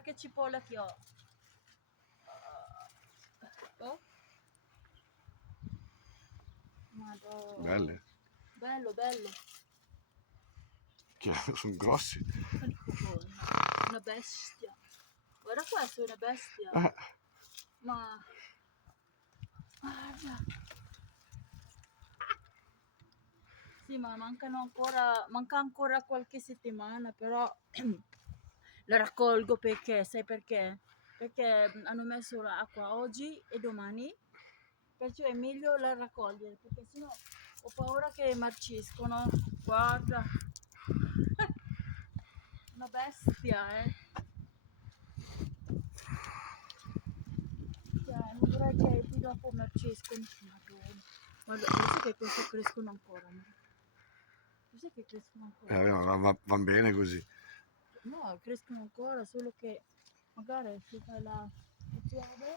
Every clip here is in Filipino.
Guarda che cipolla che ho. Oh? Madonna. Belle. Bello, bello. Sono grossi. Una bestia. Guarda questo, è una bestia. Ma... Guarda. Sì, ma manca ancora qualche settimana, però la raccolgo perché, sai perché? Perché hanno messo l'acqua oggi e domani, perciò è meglio la raccogliere, perché sennò ho paura che marciscono. Guarda, una bestia, eh. Cioè, non vorrei che poi dopo marciscono. Madonna. Guarda, adesso che queste crescono ancora, no? Cos'è che crescono ancora? Van bene così. No, crescono ancora, solo che magari si fa la piove.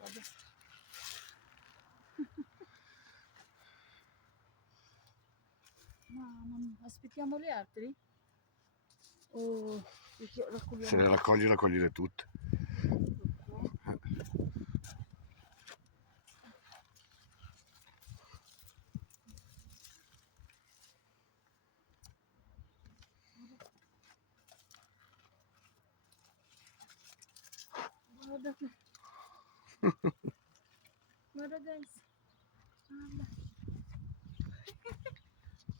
Vabbè. Ma aspettiamo gli altri? O Se raccogliamo le raccogli, raccogliere tutte. tutto? Guarda che... Guarda guys. Guarda.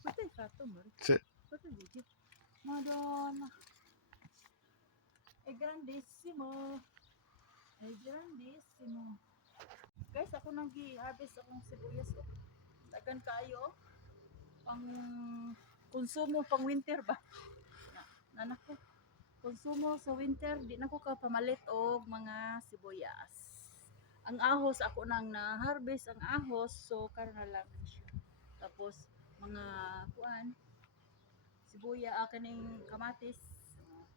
Cosa hai fatto, amore? Sì. Cosa dici? Madonna. È grandissimo. È grandissimo. Guys, ako nag-harvest akong sibuyas. Oh. Dagan kayo. Pang konsumo pang winter ba? Nanak ko. Konsumo sa winter, di na ko kapamalit og mga sibuyas. Ang ahos ako nang na-harvest ang ahos, so karon na lang siya. Tapos mga kuan, sibuya kaning kamatis.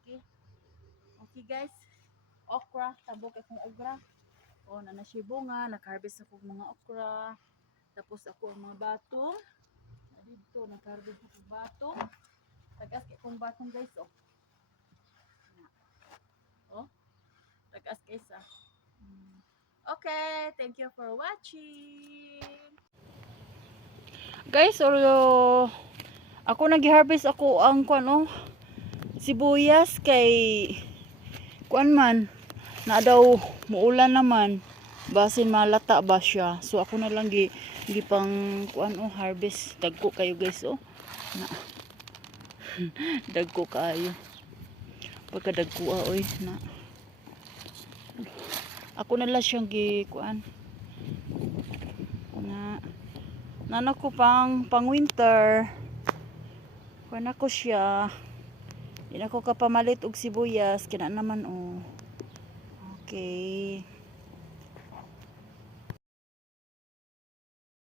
Okay. Okay guys. Okra, tabok akong okra. O na siya bunga, nag-harvest ako mga okra. Tapos ako ang mga batong. Dito nag-harvest ako batong. Tagas kay kong batong guys, oh. Oh. Tagas guys, ah. Okay, thank you for watching. Guys, ako nag-harvest ako ang sibuyas kay kuan man na daw muulan naman basin malata ba siya, so ako na lang gipang harvest. Dagko kayo guys, oh na. Dagko kayo pagkadagko oy na ako na lang siyang gikuan na nana ko pang winter kuan ako siya. Di na ko kapamalit og sibuyas kina naman, oh. Okay.